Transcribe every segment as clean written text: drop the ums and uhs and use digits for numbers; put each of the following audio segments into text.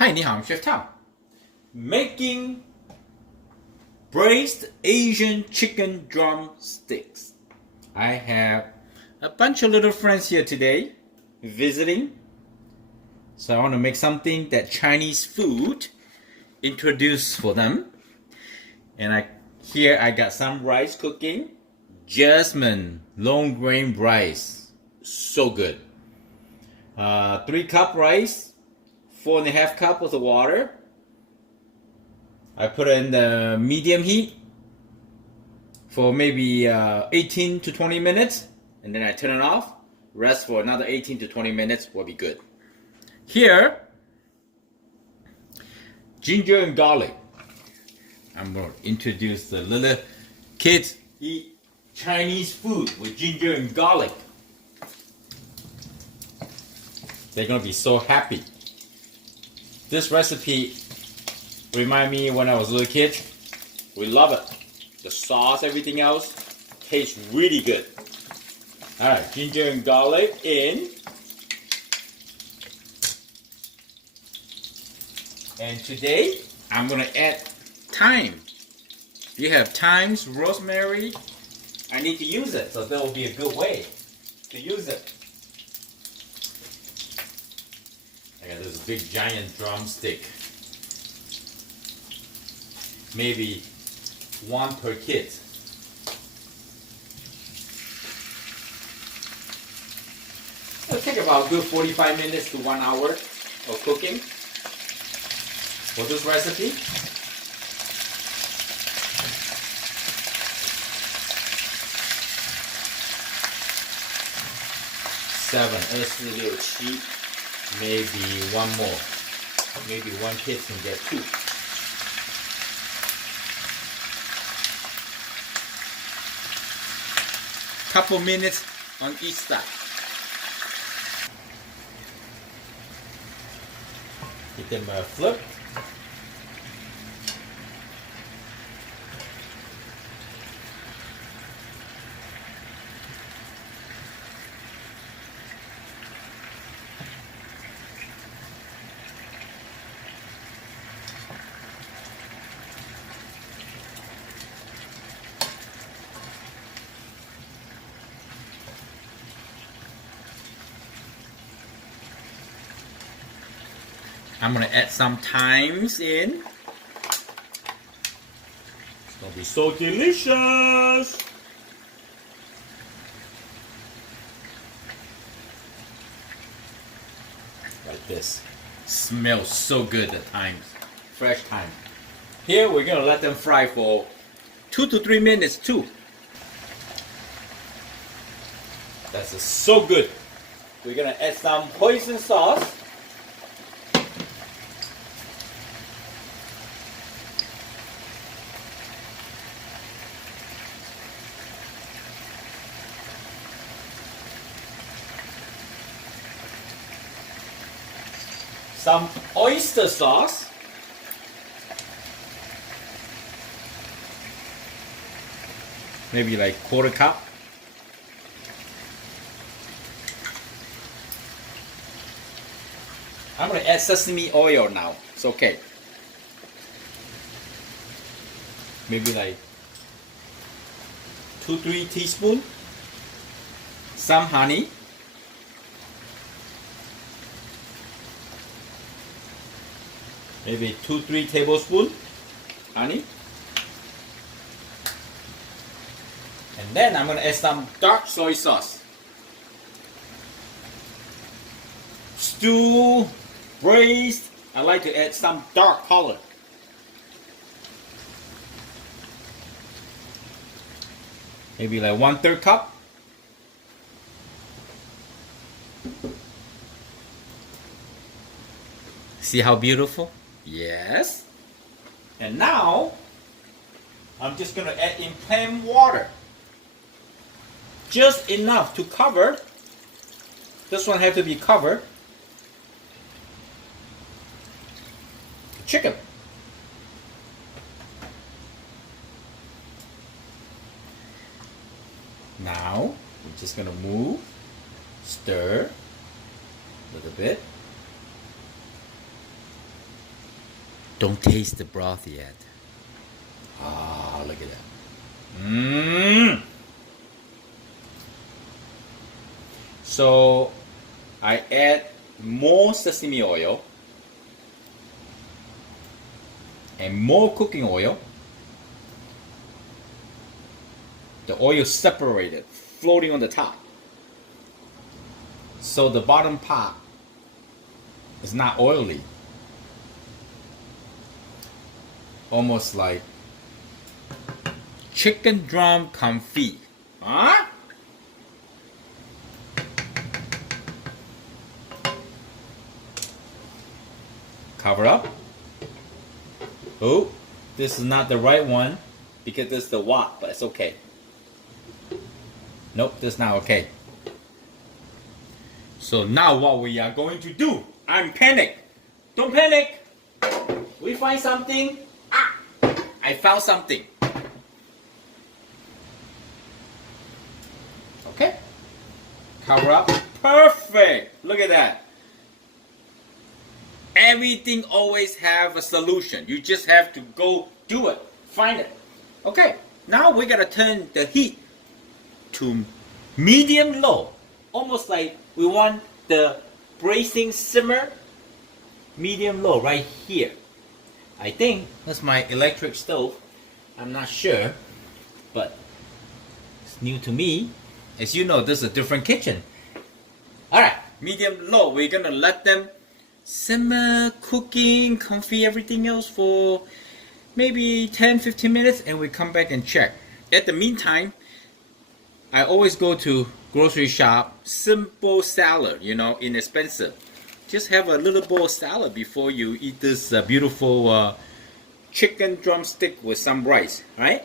Hi, 你好, Chef Tom. Making braised Asian chicken drumsticks. I have a bunch of little friends here today visiting. So I want to make something that Chinese food introduce for them. And here I got some rice cooking. Jasmine long grain rice. So good. 3-cup rice. 4.5 cups of water. I put it in the medium heat for maybe 18 to 20 minutes, and then I turn it off. Rest for another 18 to 20 minutes will be good. Here, ginger and garlic. I'm going to introduce the little kids eat Chinese food with ginger and garlic. They're going to be so happy. This recipe remind me when I was a little kid. We love it. The sauce, everything else tastes really good. Alright, ginger and garlic in. And today I'm gonna add thyme. If you have thymes, rosemary, I need to use it, so that will be a good way to use it. I got this big giant drumstick. Maybe one per kid. It'll take about a good 45 minutes to 1 hour of cooking for this recipe. Seven, 26, maybe one more. Maybe one kid can get 2. Couple minutes on each side. Give them a flip. I'm gonna add some thymes in. It's gonna be so delicious. Like this. Smells so good, the thymes. Fresh thyme. Here we're gonna let them fry for 2 to 3 minutes too. That's so good. We're gonna add some hoisin sauce. Some oyster sauce. Maybe like 1/4 cup. I'm gonna add sesame oil now. It's okay. Maybe like 2-3 teaspoons. Some honey. Maybe 2-3 tablespoons honey. And then I'm gonna add some dark soy sauce. Stew, braised, I like to add some dark color. Maybe like 1/3 cup. See how beautiful? Yes. And now, I'm just going to add in plain water. Just enough to cover. This one has to be covered. Chicken. Now, we're just going to move, stir a little bit. Don't taste the broth yet. Ah, look at that. Mmm. So I add more sesame oil and more cooking oil. The oil separated, floating on the top. So the bottom part is not oily. Almost like chicken drum confit. Huh? Cover up. Oh, this is not the right one because this is the wok, but it's okay. Nope, that's not okay. So now what we are going to do, I'm panic. Don't panic. We find something. Ah, I found something. Okay. Cover up. Perfect. Look at that. Everything always have a solution. You just have to go do it. Find it. Okay. Now we gotta turn the heat to medium low. Almost like we want the braising simmer medium low right here. I think that's my electric stove. I'm not sure, but it's new to me. As you know, this is a different kitchen. Alright, medium low. We're gonna let them simmer, cooking, comfy, everything else for maybe 10-15 minutes, and we come back and check. At the meantime, I always go to grocery shop, simple salad, you know, inexpensive. Just have a little bowl of salad before you eat this beautiful chicken drumstick with some rice, right?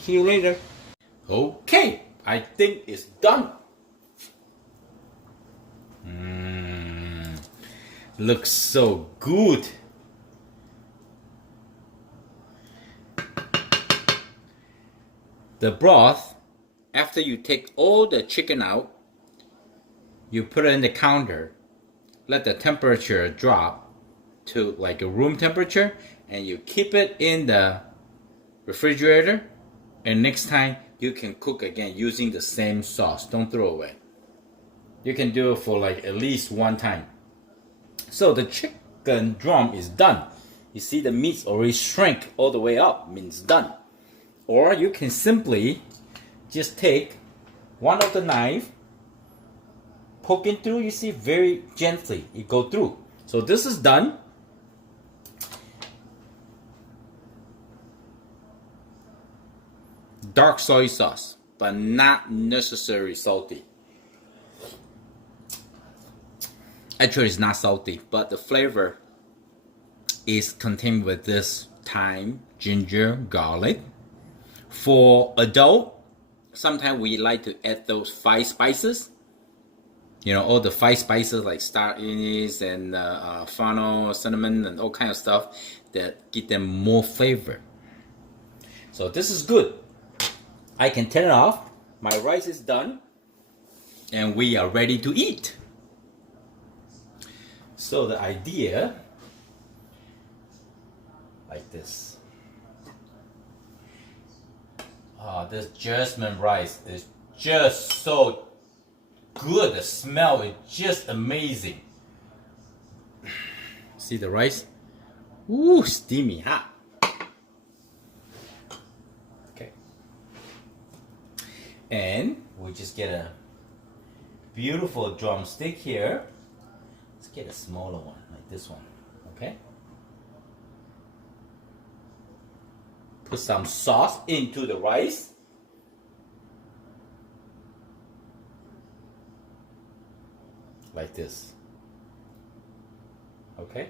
See you later. Okay, I think it's done. Looks so good. The broth, after you take all the chicken out, you put it in the counter, let the temperature drop to like a room temperature, and you keep it in the refrigerator, and next time you can cook again using the same sauce. Don't throw away. You can do it for like at least one time. So the chicken drum is done. You see the meat's already shrank all the way up, means done. Or you can simply just take one of the knife, poking through, you see, very gently, it go through. So this is done. Dark soy sauce, but not necessarily salty. Actually, it's not salty, but the flavor is contained with this thyme, ginger, garlic. For adult, sometimes we like to add those 5 spices. You know, all the 5 spices like star anise and fennel, cinnamon, and all kind of stuff that give them more flavor. So this is good. I can turn it off. My rice is done, and we are ready to eat. So the idea, like this. This jasmine rice is just so good. The smell is just amazing. See the rice? Ooh, steamy hot. Okay. And we just get a beautiful drumstick here. Let's get a smaller one, like this one. Okay. Put some sauce into the rice. Like this. Okay.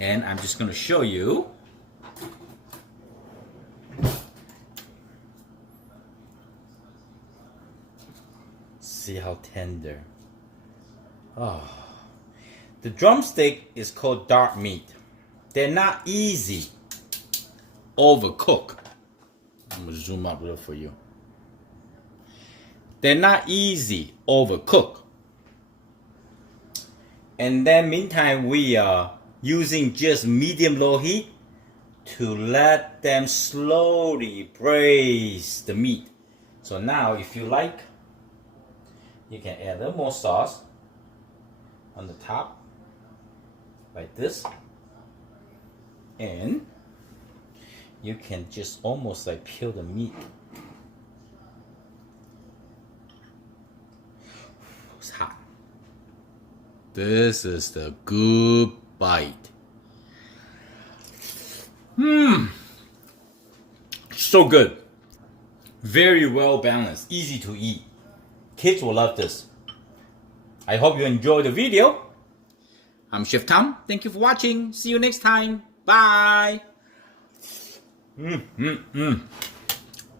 And I'm just going to show you. See how tender. Oh. The drumstick is called dark meat. They're not easy. Overcook. I'm going to zoom up a little for you. They're not easy overcook. And then meantime, we are using just medium-low heat to let them slowly braise the meat. So now, if you like, you can add a little more sauce on the top, like this. And you can just almost like peel the meat. It's hot. This is the good bite. So good. Very well balanced, easy to eat. Kids will love this. I hope you enjoyed the video. I'm Chef Tom. Thank you for watching. See you next time. Bye.